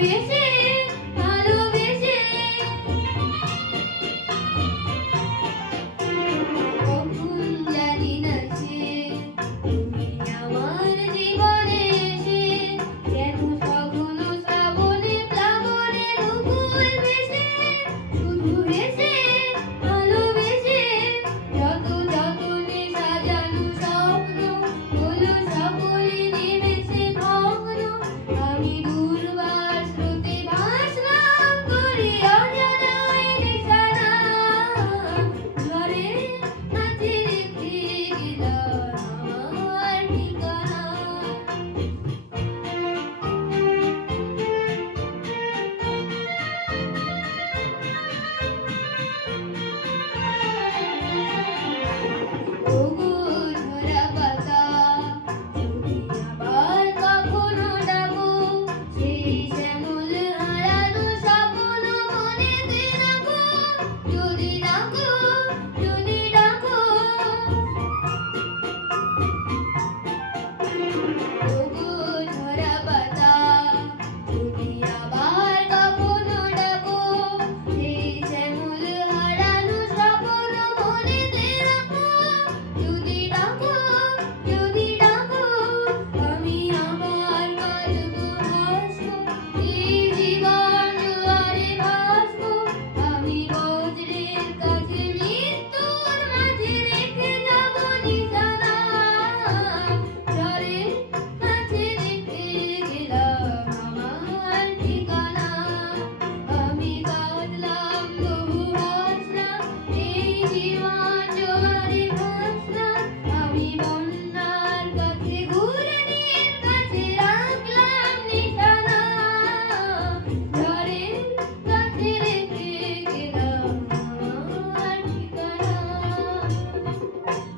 estuviese